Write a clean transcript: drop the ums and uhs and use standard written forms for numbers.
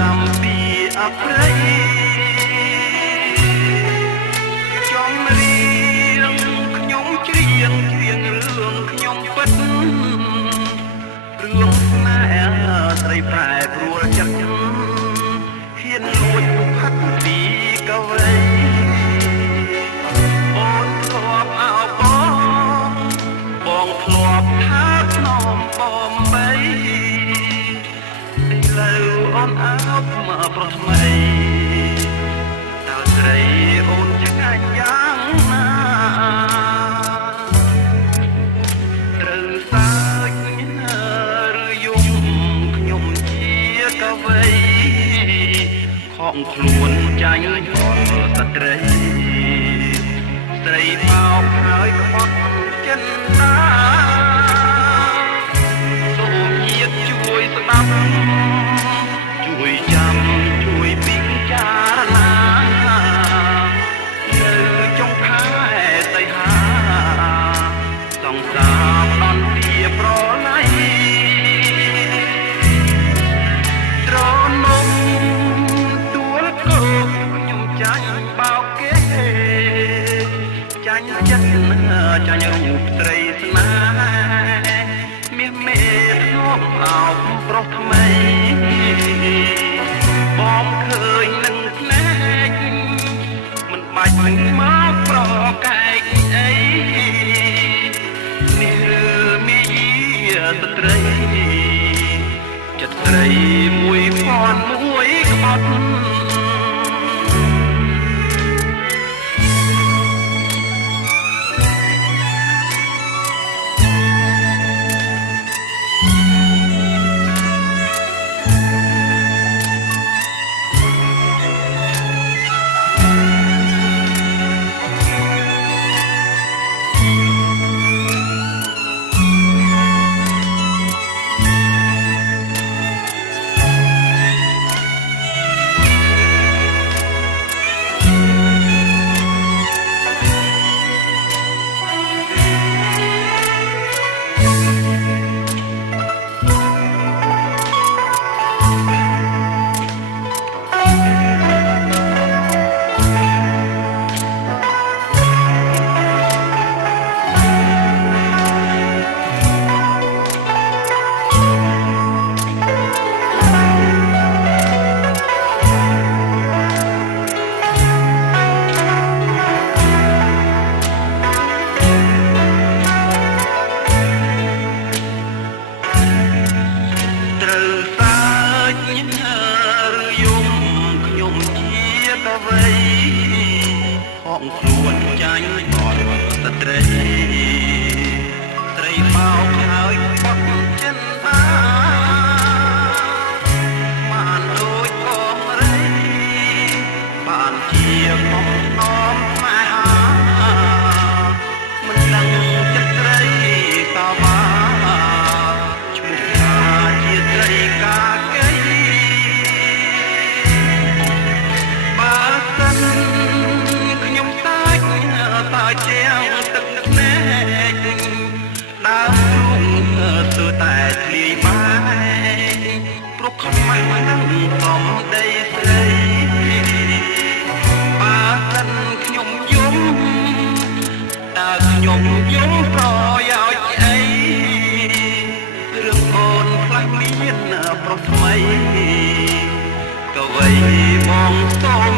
កម្មពីអប្រិយចំរៀងខ្ញុំច្រៀងរឿងខ្ញុំពិតរឿងស្នេហ៍ស្រីប្រែប្រួលចិត្តហ៊ានលួចផាត់ពីកវីអូនធ្លាប់អោបងធ្លាប់ថាស្នំបំបីឥឡូវអូនអោបមកប្រុសថ្មីតើស្រីអូនឆ្ងាញ់យ៉ាងណាត្រូវសើចឬយំខ្ញុំជាកវីខំខ្លួនចាញ់ស្ត្រីស្រីបោកហើយខ្វត់ចិនតាសូមញាតិជួយស្ដាប់ជួយចាំជួយពិចារណានៅចុងខែសីហាសង្សារផ្ដន់ទាប្រឡ័យត្រនំទួលគោកខ្ញុំចាញ់បោកគេចាញ់ចិត្តចាញ់រូបស្រីស្នេហ៍មាសមេធ្នប់អោបប្រុសថ្មីបងឃើញនឹងភ្នែកមិនបាច់មកប្រកែកអីនេះមាយាស្ត្រីចិត្តស្រី1001ក្បត់ផងខ្លួនចាញ់បនស្ត្រីស្រីបោកហើយបត់ចិនតាបានដូចកងរៃបានជាបំណងស្នេហាមិនដឹងចិត្តស្រីតបាឈ្មោះថាជាស្រីកាកេបើសិនជាងទឹកភ្នែកដើមទើតែធ្លាយបាយព្រោះខ្មាំងនឹងសំដីស្រីបើសិនខ្ញុំយំតើខ្ញុំយំប្រយោជន៍អីរឿងអូនខ្លះមានប្រុសថ្មីក៏វៃបងសូម